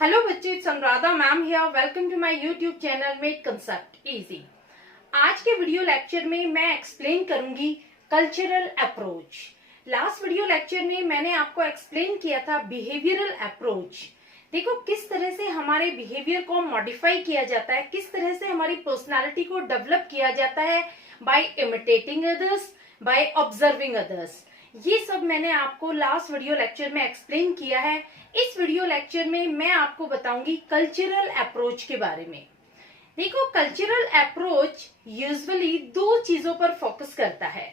Hello बच्चे, it's Anuradha ma'am here. Welcome to my YouTube channel made concept easy. आज के video lecture में मैं एक्सप्लेन करूंगी cultural approach. Last video lecture में मैंने आपको एक्सप्लेन किया था बिहेवियरल अप्रोच। देखो किस तरह से हमारे बिहेवियर को मॉडिफाई किया जाता है, किस तरह से हमारी पर्सनालिटी को डेवलप किया जाता है by imitating others, by observing others. ये सब मैंने आपको लास्ट वीडियो लेक्चर में एक्सप्लेन किया है। इस वीडियो लेक्चर में मैं आपको बताऊंगी कल्चरल अप्रोच के बारे में। देखो कल्चरल अप्रोच यूजुअली दो चीजों पर फोकस करता है।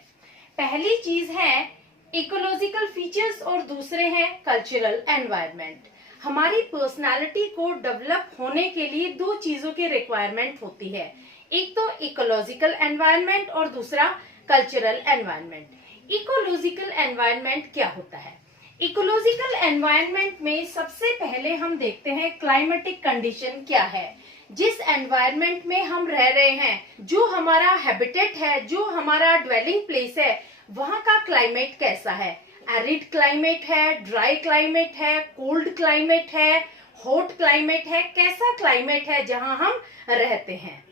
पहली चीज है इकोलॉजिकल फीचर्स और दूसरे हैं कल्चरल एनवायरनमेंट। हमारी पर्सनालिटी को डेवलप होने के लिए दो चीजों की रिक्वायरमेंट होती है, एक तो इकोलॉजिकल एनवायरनमेंट और दूसरा कल्चरल एनवायरनमेंट। इकोलॉजिकल एनवायरनमेंट क्या होता है? इकोलॉजिकल एनवायरनमेंट में सबसे पहले हम देखते हैं क्लाइमेटिक कंडीशन क्या है। जिस एनवायरनमेंट में हम रह रहे हैं, जो हमारा हैबिटेट है, जो हमारा ड्वेलिंग प्लेस है, वहां का क्लाइमेट कैसा है। एरिड क्लाइमेट है, ड्राई क्लाइमेट है, कोल्ड क्लाइमेट है, हॉट क्लाइमेट है, कैसा क्लाइमेट है जहां हम रहते हैं।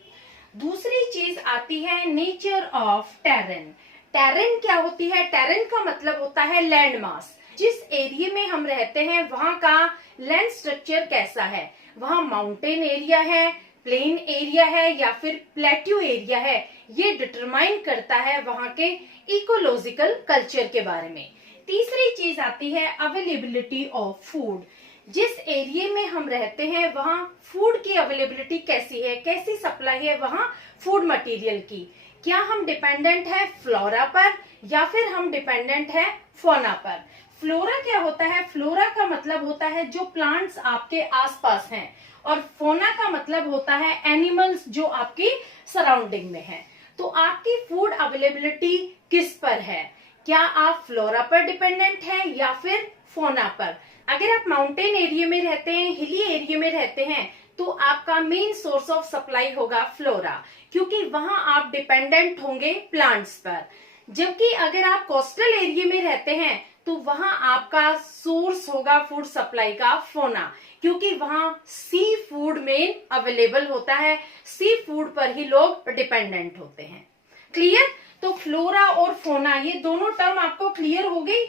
दूसरी चीज आती है नेचर ऑफ टेरेन। टेरेन क्या होती है? टेरेन का मतलब होता है लैंड मास। जिस एरिया में हम रहते हैं वहां का लैंड स्ट्रक्चर कैसा है, वहां माउंटेन एरिया है, प्लेन एरिया है या फिर प्लेट्यू एरिया है, ये डिटरमाइन करता है वहां के इकोलॉजिकल कल्चर के बारे में। तीसरी चीज आती है अवेलेबिलिटी ऑफ फूड। जिस एरिया में हम रहते हैं वहां फूड की अवेलेबिलिटी कैसी है, कैसी सप्लाई है वहां फूड मटेरियल की। क्या हम डिपेंडेंट है फ्लोरा पर या फिर हम डिपेंडेंट है फौना पर। फ्लोरा क्या होता है? फ्लोरा का मतलब होता है जो प्लांट्स आपके आसपास हैं, और फौना का मतलब होता है एनिमल्स जो आपकी सराउंडिंग में हैं। तो आपकी फूड अवेलेबिलिटी किस पर है? क्या आप फ्लोरा पर डिपेंडेंट है या फिर फौना पर? अगर आप माउंटेन एरिया में रहते हैं, हिली एरिया में रहते हैं, तो आपका मेन सोर्स ऑफ सप्लाई होगा फ्लोरा, क्योंकि वहां आप डिपेंडेंट होंगे प्लांट्स पर। जबकि अगर आप कोस्टल एरिया में रहते हैं तो वहां आपका सोर्स होगा फूड सप्लाई का फौना, क्योंकि वहां सी फूड मेन अवेलेबल होता है, सी फूड पर ही लोग डिपेंडेंट होते हैं। क्लियर? तो फ्लोरा और फौना ये दोनों टर्म आपको क्लियर हो गई।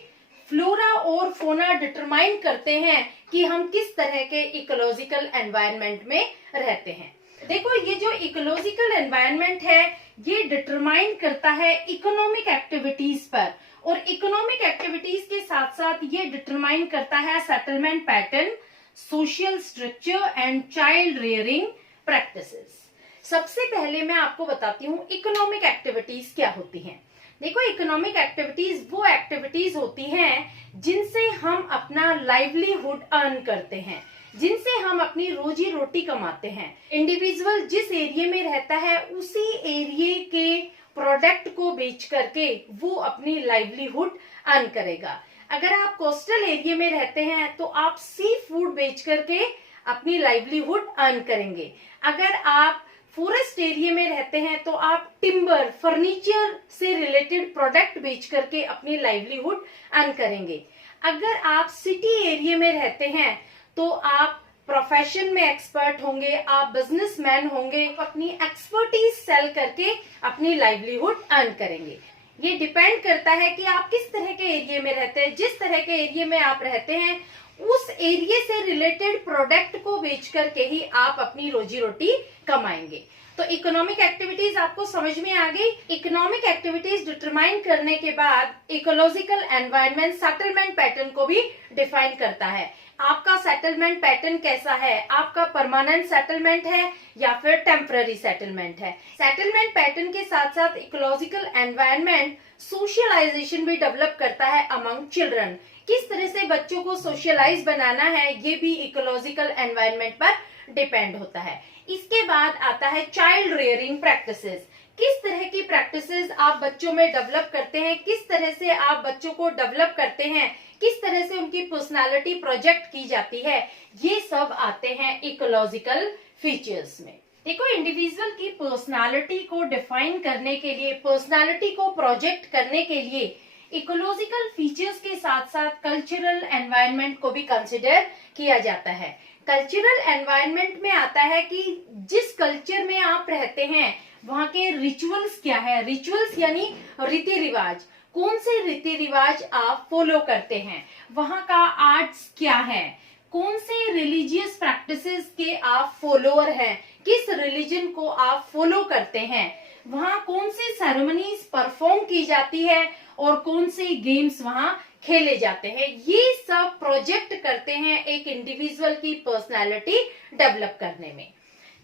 फ्लोरा और फौना डिटरमाइन करते हैं कि हम किस तरह के इकोलॉजिकल एनवायरनमेंट में रहते हैं। देखो ये जो इकोलॉजिकल एनवायरनमेंट है ये डिटरमाइन करता है इकोनॉमिक एक्टिविटीज पर, और इकोनॉमिक एक्टिविटीज के साथ साथ ये डिटरमाइन करता है settlement pattern, social structure and child rearing practices. सबसे पहले मैं आपको बताती हूँ इकोनॉमिक एक्टिविटीज क्या होती हैं। देखो इकोनॉमिक एक्टिविटीज वो एक्टिविटीज होती हैं जिनसे हम अपना लाइवलीहुड अर्न करते हैं, जिनसे हम अपनी रोजी रोटी कमाते हैं। इंडिविजुअल जिस एरिया में रहता है उसी एरिया के प्रोडक्ट को बेच करके वो अपनी लाइवलीहुड अर्न करेगा। अगर आप कोस्टल एरिया में रहते हैं तो आप सी फूड बेच करके अपनी लाइवलीहुड अर्न करेंगे। अगर आप फॉरेस्ट एरिया में रहते हैं तो आप टिम्बर, फर्नीचर से रिलेटेड प्रोडक्ट बेच करके अपनी लाइवलीहुड अर्न करेंगे। अगर आप सिटी एरिया में रहते हैं तो आप प्रोफेशन में एक्सपर्ट होंगे, आप बिजनेसमैन होंगे, अपनी एक्सपर्टीज सेल करके अपनी लाइवलीहुड अर्न करेंगे। ये डिपेंड करता है कि आप किस तरह के एरिया में रहते हैं। जिस तरह के एरिया में आप रहते हैं उस एरिया से रिलेटेड प्रोडक्ट को बेच करके ही आप अपनी रोजी रोटी कमाएंगे। तो इकोनॉमिक एक्टिविटीज आपको समझ में आ गई। इकोनॉमिक एक्टिविटीज डिटरमाइन करने के बाद इकोलॉजिकल एनवायरनमेंट सेटलमेंट पैटर्न को भी डिफाइन करता है। आपका सेटलमेंट पैटर्न कैसा है? आपका परमानेंट सेटलमेंट है या फिर टेम्पररी सेटलमेंट है? सेटलमेंट पैटर्न के साथ साथ इकोलॉजिकल एनवायरनमेंट सोशलाइजेशन भी डेवलप करता है अमंग चिल्ड्रन। किस तरह से बच्चों को सोशलाइज बनाना है ये भी इकोलॉजिकल एनवायरनमेंट पर डिपेंड होता है। इसके बाद आता है चाइल्ड रेयरिंग प्रैक्टिसेस। किस तरह की प्रैक्टिसेस आप बच्चों में डेवलप करते हैं, किस तरह से आप बच्चों को डेवलप करते हैं, किस तरह से उनकी पर्सनालिटी प्रोजेक्ट की जाती है, ये सब आते हैं इकोलॉजिकल फीचर्स में। देखो इंडिविजुअल की पर्सनालिटी को डिफाइन करने के लिए, पर्सनालिटी को प्रोजेक्ट करने के लिए इकोलॉजिकल फीचर्स के साथ साथ कल्चरल एनवायरनमेंट को भी कंसिडर किया जाता है। कल्चरल एनवायरनमेंट में आता है कि जिस कल्चर में आप रहते हैं वहाँ के रिचुअल्स क्या है। रिचुअल्स यानी रीति रिवाज, कौन से रीति रिवाज आप फॉलो करते हैं, वहाँ का आर्ट्स क्या है, कौन से रिलीजियस प्रैक्टिसेस के आप फॉलोअर हैं, किस रिलीजन को आप फॉलो करते हैं, वहाँ कौन सी सेरेमनीज परफॉर्म की जाती है और कौन से गेम्स वहाँ खेले जाते हैं, ये सब प्रोजेक्ट करते हैं एक इंडिविजुअल की पर्सनालिटी डेवलप करने में।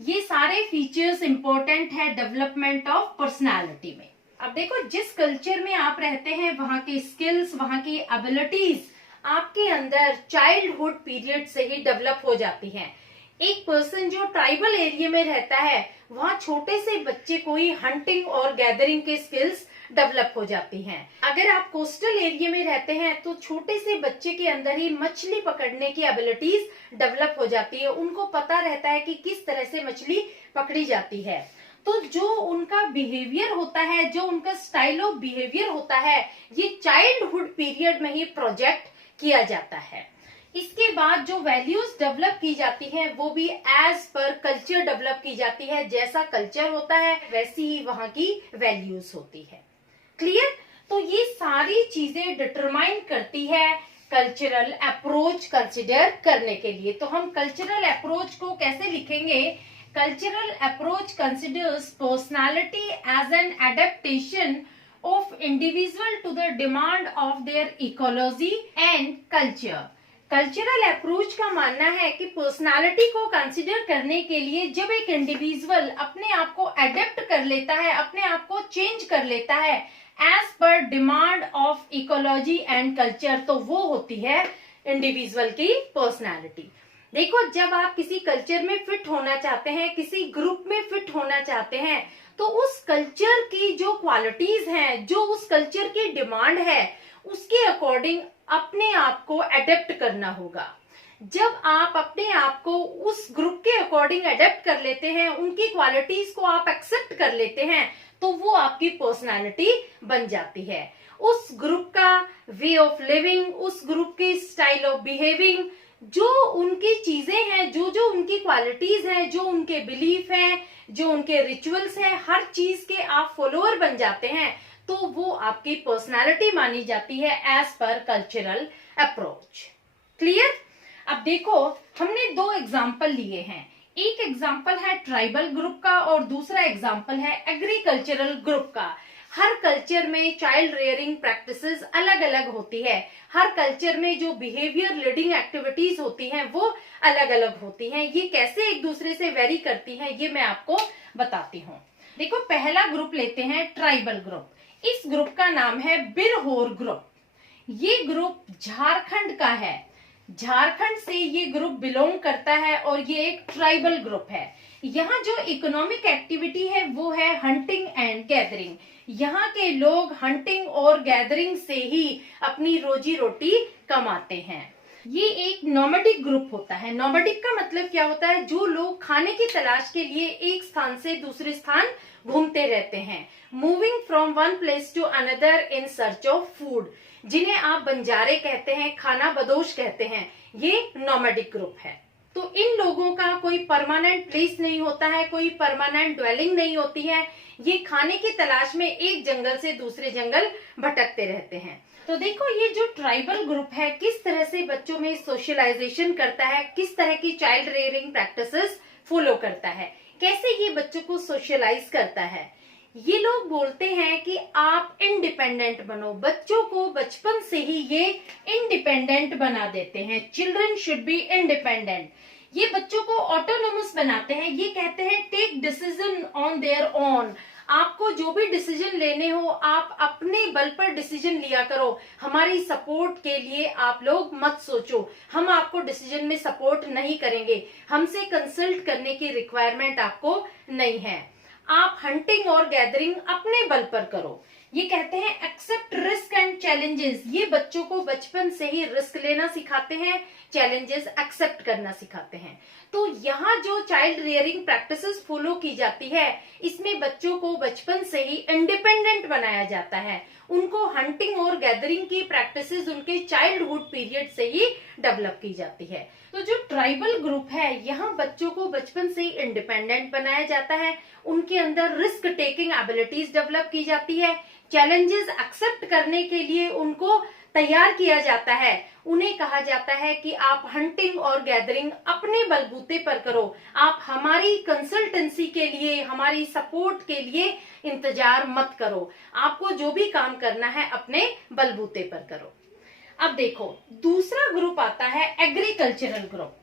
ये सारे फीचर्स इंपॉर्टेंट है डेवलपमेंट ऑफ पर्सनालिटी में। अब देखो, जिस कल्चर में आप रहते हैं वहाँ के स्किल्स, वहाँ की एबिलिटीज आपके अंदर चाइल्डहुड पीरियड से ही डेवलप हो जाती हैं। एक पर्सन जो ट्राइबल एरिया में रहता है वहाँ छोटे से बच्चे को ही हंटिंग और गैदरिंग के स्किल्स डेवलप हो जाती हैं। अगर आप कोस्टल एरिया में रहते हैं तो छोटे से बच्चे के अंदर ही मछली पकड़ने की एबिलिटीज डेवलप हो जाती है। उनको पता रहता है कि किस तरह से मछली पकड़ी जाती है। तो जो उनका बिहेवियर होता है, जो उनका स्टाइल ऑफ बिहेवियर होता है, ये चाइल्डहुड पीरियड में ही प्रोजेक्ट किया जाता है। इसके बाद जो वैल्यूज डेवलप की जाती हैं वो भी एज पर कल्चर डेवलप की जाती है। जैसा कल्चर होता है वैसी ही वहाँ की वैल्यूज होती है। क्लियर? तो ये सारी चीजें डिटरमाइन करती है कल्चरल अप्रोच कंसिडर करने के लिए। तो हम कल्चरल अप्रोच को कैसे लिखेंगे? Cultural approach considers personality as an adaptation of individual to the demand of their ecology and culture। Cultural approach का मानना है कि पर्सनालिटी को कंसिडर करने के लिए जब एक इंडिविजुअल अपने आप को एडेप्ट कर लेता है, अपने आप को चेंज कर लेता है as per demand of ecology and culture, तो वो होती है इंडिविजुअल की पर्सनालिटी। देखो, जब आप किसी कल्चर में फिट होना चाहते हैं, किसी ग्रुप में फिट होना चाहते हैं, तो उस कल्चर की जो क्वालिटीज हैं, जो उस कल्चर की डिमांड है, उसके अकॉर्डिंग अपने आप को एडेप्ट करना होगा। जब आप अपने आप को उस ग्रुप के अकॉर्डिंग एडेप्ट कर लेते हैं, उनकी क्वालिटीज को आप एक्सेप्ट कर लेते हैं, तो वो आपकी पर्सनालिटी बन जाती है। उस ग्रुप का वे ऑफ लिविंग, उस ग्रुप की स्टाइल ऑफ बिहेविंग, जो उनकी चीजें हैं, जो जो उनकी क्वालिटीज हैं, जो उनके बिलीफ हैं, जो उनके रिचुअल्स हैं, हर चीज के आप फॉलोअर बन जाते हैं, तो वो आपकी पर्सनालिटी मानी जाती है एज पर कल्चरल अप्रोच। क्लियर? अब देखो, हमने दो एग्जाम्पल लिए हैं। एक एग्जाम्पल है ट्राइबल ग्रुप का और दूसरा एग्जाम्पल है एग्रीकल्चरल ग्रुप का। हर कल्चर में चाइल्ड रेयरिंग प्रैक्टिसेस अलग अलग होती है। हर कल्चर में जो बिहेवियर लीडिंग एक्टिविटीज होती हैं वो अलग अलग होती हैं। ये कैसे एक दूसरे से वेरी करती हैं ये मैं आपको बताती हूँ। देखो, पहला ग्रुप लेते हैं ट्राइबल ग्रुप। इस ग्रुप का नाम है बिरहोर ग्रुप। ये ग्रुप झारखंड का है। झारखंड से ये ग्रुप बिलोंग करता है और ये एक ट्राइबल ग्रुप है। यहाँ जो इकोनॉमिक एक्टिविटी है वो है हंटिंग एंड गैदरिंग। यहाँ के लोग हंटिंग और गैदरिंग से ही अपनी रोजी रोटी कमाते हैं। ये एक नोमैडिक ग्रुप होता है। नोमैडिक का मतलब क्या होता है? जो लोग खाने की तलाश के लिए एक स्थान से दूसरे स्थान घूमते रहते हैं। Moving from one place to another in search of food, जिन्हें आप बंजारे कहते हैं, खाना बदोश कहते हैं, ये नोमैडिक ग्रुप है। तो इन लोगों का कोई परमानेंट प्लेस नहीं होता है, कोई परमानेंट ड्वेलिंग नहीं होती है। ये खाने की तलाश में एक जंगल से दूसरे जंगल भटकते रहते हैं। तो देखो, ये जो ट्राइबल ग्रुप है किस तरह से बच्चों में सोशलाइजेशन करता है, किस तरह की चाइल्ड रेयरिंग प्रैक्टिसेस फॉलो करता है, कैसे ये बच्चों को सोशलाइज करता है। ये लोग बोलते हैं कि आप इंडिपेंडेंट बनो। बच्चों को बचपन से ही ये इंडिपेंडेंट बना देते हैं। Children should be independent. ये बच्चों को ऑटोनोमस बनाते हैं। ये कहते हैं take decision on their own. आपको जो भी डिसीजन लेने हो आप अपने बल पर डिसीजन लिया करो। हमारी सपोर्ट के लिए आप लोग मत सोचो, हम आपको डिसीजन में सपोर्ट नहीं करेंगे, हमसे कंसल्ट करने की रिक्वायरमेंट आपको नहीं है। आप हंटिंग और गैदरिंग अपने बल पर करो। ये कहते हैं एक्सेप्ट रिस्क एंड चैलेंजेस। ये बच्चों को बचपन से ही रिस्क लेना सिखाते हैं, चैलेंजेस एक्सेप्ट करना सिखाते हैं। तो यहाँ जो चाइल्ड रियरिंग प्रैक्टिसेस फॉलो की जाती है, इसमें बच्चों को बचपन से ही इंडिपेंडेंट बनाया जाता है। उनको हंटिंग और गैदरिंग की प्रैक्टिसेस उनके चाइल्डहुड पीरियड से ही डेवलप की जाती है। तो जो ट्राइबल ग्रुप है, यहाँ बच्चों को बचपन से इंडिपेंडेंट बनाया जाता है, उनके अंदर रिस्क टेकिंग एबिलिटीज डेवलप की जाती है, चैलेंजेस एक्सेप्ट करने के लिए उनको तैयार किया जाता है। उन्हें कहा जाता है कि आप हंटिंग और गैदरिंग अपने बलबूते पर करो, आप हमारी कंसल्टेंसी के लिए, हमारी सपोर्ट के लिए इंतजार मत करो, आपको जो भी काम करना है अपने बलबूते पर करो। अब देखो, दूसरा ग्रुप आता है एग्रीकल्चरल ग्रुप।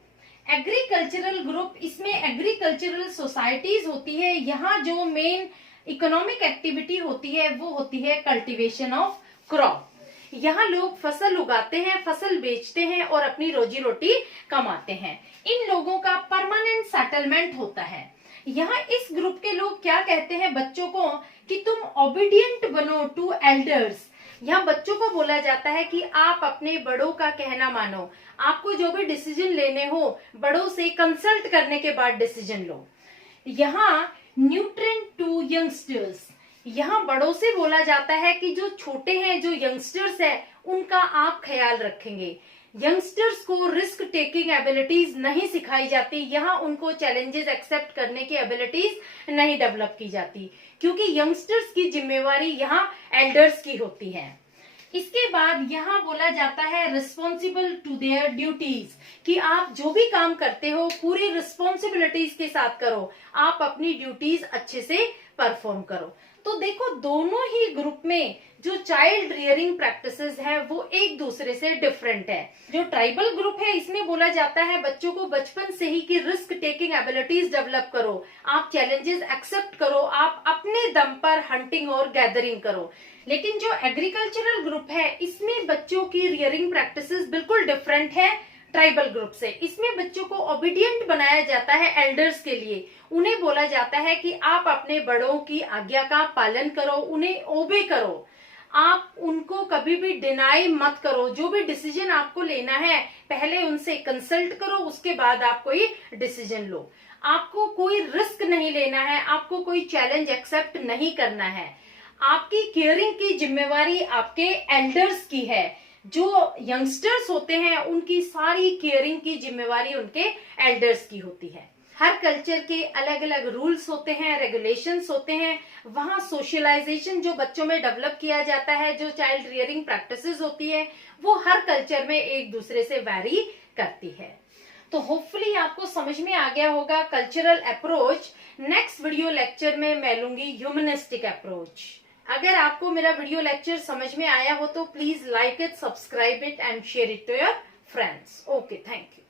एग्रीकल्चरल ग्रुप, इसमें एग्रीकल्चरल सोसाइटीज होती है। यहाँ जो मेन इकोनॉमिक एक्टिविटी होती है वो होती है कल्टीवेशन ऑफ क्रॉप। यहाँ लोग फसल उगाते हैं, फसल बेचते हैं और अपनी रोजी रोटी कमाते हैं। इन लोगों का परमानेंट सेटलमेंट होता है। यहाँ इस ग्रुप के लोग क्या कहते हैं बच्चों को कि तुम ओबीडियंट बनो टू एल्डर्स। यहाँ बच्चों को बोला जाता है कि आप अपने बड़ों का कहना मानो, आपको जो भी डिसीजन लेने हो बड़ों से कंसल्ट करने के बाद डिसीजन लो। यहाँ न्यूट्रेंट टू यंगस्टर्स, यहाँ बड़ों से बोला जाता है कि जो छोटे हैं, जो यंगस्टर्स है, उनका आप ख्याल रखेंगे। यंगस्टर्स को रिस्क टेकिंग एबिलिटीज नहीं सिखाई जाती, यहाँ उनको चैलेंजेस एक्सेप्ट करने की एबिलिटीज नहीं डेवलप की जाती, क्योंकि यंगस्टर्स की जिम्मेवारी यहाँ एल्डर्स की होती है। इसके बाद यहाँ बोला जाता है रिस्पॉन्सिबल टू देयर ड्यूटीज, कि आप जो भी काम करते हो पूरी रिस्पॉन्सिबिलिटीज के साथ करो, आप अपनी ड्यूटीज अच्छे से परफॉर्म करो। तो देखो, दोनों ही ग्रुप में जो चाइल्ड रियरिंग प्रैक्टिसेस है वो एक दूसरे से डिफरेंट है। जो ट्राइबल ग्रुप है, इसमें बोला जाता है बच्चों को बचपन से ही कि रिस्क टेकिंग एबिलिटीज डेवलप करो, आप चैलेंजेस एक्सेप्ट करो, आप अपने दम पर हंटिंग और गैदरिंग करो। लेकिन जो एग्रीकल्चरल ग्रुप है, इसमें बच्चों की रियरिंग प्रैक्टिसेस बिल्कुल डिफरेंट है ट्राइबल ग्रुप से। इसमें बच्चों को ओबीडियंट बनाया जाता है एल्डर्स के लिए। उन्हें बोला जाता है कि आप अपने बड़ों की आज्ञा का पालन करो, उन्हें ओबे करो, आप उनको कभी भी डिनाई मत करो। जो भी डिसीजन आपको लेना है पहले उनसे कंसल्ट करो, उसके बाद आप कोई डिसीजन लो। आपको कोई रिस्क नहीं लेना है, आपको कोई चैलेंज एक्सेप्ट नहीं करना है। आपकी केयरिंग की जिम्मेवारी आपके एल्डर्स की है। जो यंगस्टर्स होते हैं उनकी सारी केयरिंग की जिम्मेवारी उनके एल्डर्स की होती है। हर कल्चर के अलग अलग रूल्स होते हैं, रेगुलेशंस होते हैं। वहाँ सोशलाइजेशन जो बच्चों में डेवलप किया जाता है, जो चाइल्ड रियरिंग प्रैक्टिसेस होती है, वो हर कल्चर में एक दूसरे से वैरी करती है। तो होपफुली आपको समझ में आ गया होगा cultural approach. Next video lecture में मैं लूंगी ह्यूमनिस्टिक अप्रोच। अगर आपको मेरा वीडियो लेक्चर समझ में आया हो तो please like it, subscribe it and share it to your friends. Okay, thank you.